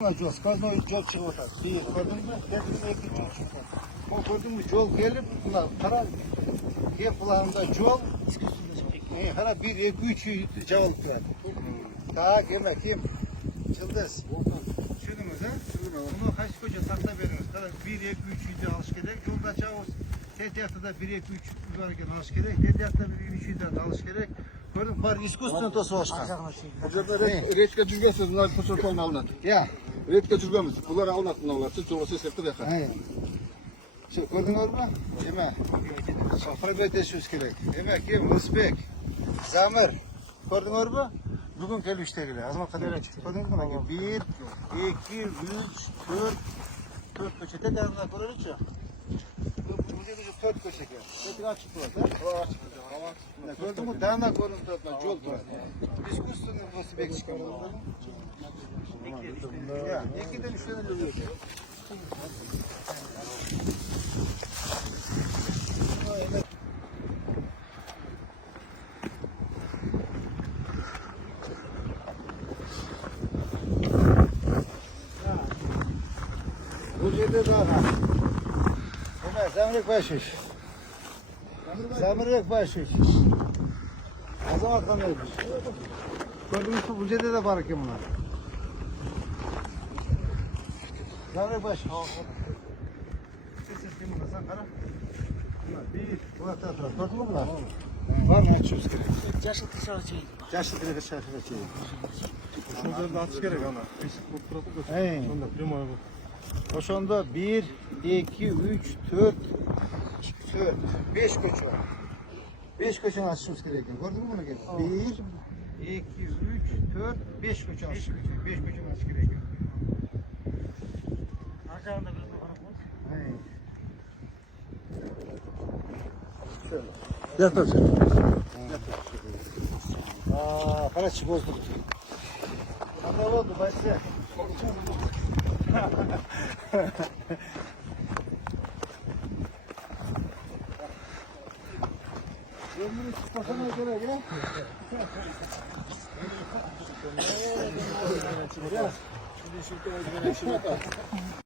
Yol, skaznoy yol çıkıp otar. Bir, gördün mü? Hepsine iki yol çıkıyor. O gördün mü yol gelip, bunlar para, hep kulağında yol, hala bir, iki, üç cevap verdi. Daha gelme kim? Çıldız. Şunumuz ha? Bunu kaç koca sakla veriyoruz. Hala bir, iki, üç alış gerek. Yolda çavuz. Tetiyatta da bir, iki, üç varken alış gerek. Tetiyatta bir, üç alış gerek. Gördün mü? Var iskusunu tosu başkan. Hocam reçke cürgesiz bunlar fırsat olma alınat. Ya. Reçke cürgemiz. Bunları alınat bunlar. Siz çoğu ses yaptı yakın. Aynen. Şu gördün mü? Yeme. Sofra öteşiz gerek. Yemek yem, ısbek, zamır. Gördün mü? Bugün gel müşteriler. Az kadar çıktı. Gördün mü? 1, 2, 3, 4, 4 köşe. Tek yanına koyar içi. Bu dedi 4 köşe gel. Tek açık burada. O açık. Gördün mü? Dağına görüntü tutma. Yol var. Diskusiyonun ısbek çıkıyor. Ya, iki de müşteriler oluyor. Bu yerde daha. Evet, zamırık başış. Zamırık başış. Azamat kanıymış. Gördünüz mü? Bu yerde de var ki bunlar. Zamırık başış. Ses kim bunlar? Sen kara. Bunlar bir, bu tarafta. Gördün mü bunlar? Var mı? Açıyoruz gerek. Yaşlı dışarı çeyin. Yaşlı direkt dışarı çeyin. Şunları da atış gerek ama. Hey. O sonunda 1, 2, 3, 4, 5 koç var. 5 koçun açışımız gerekiyor. Gördün mü bunu? 1, 2, 3, 4, 5 koçun açışımız gerekiyor. 5 koçun açışımız gerekiyor. Arkalarında biraz bakalım. Hey. Şöyle. Yat sen. Karaçı bozduk. Haber oldu başla. Ömrünü çıkmasana göre ya.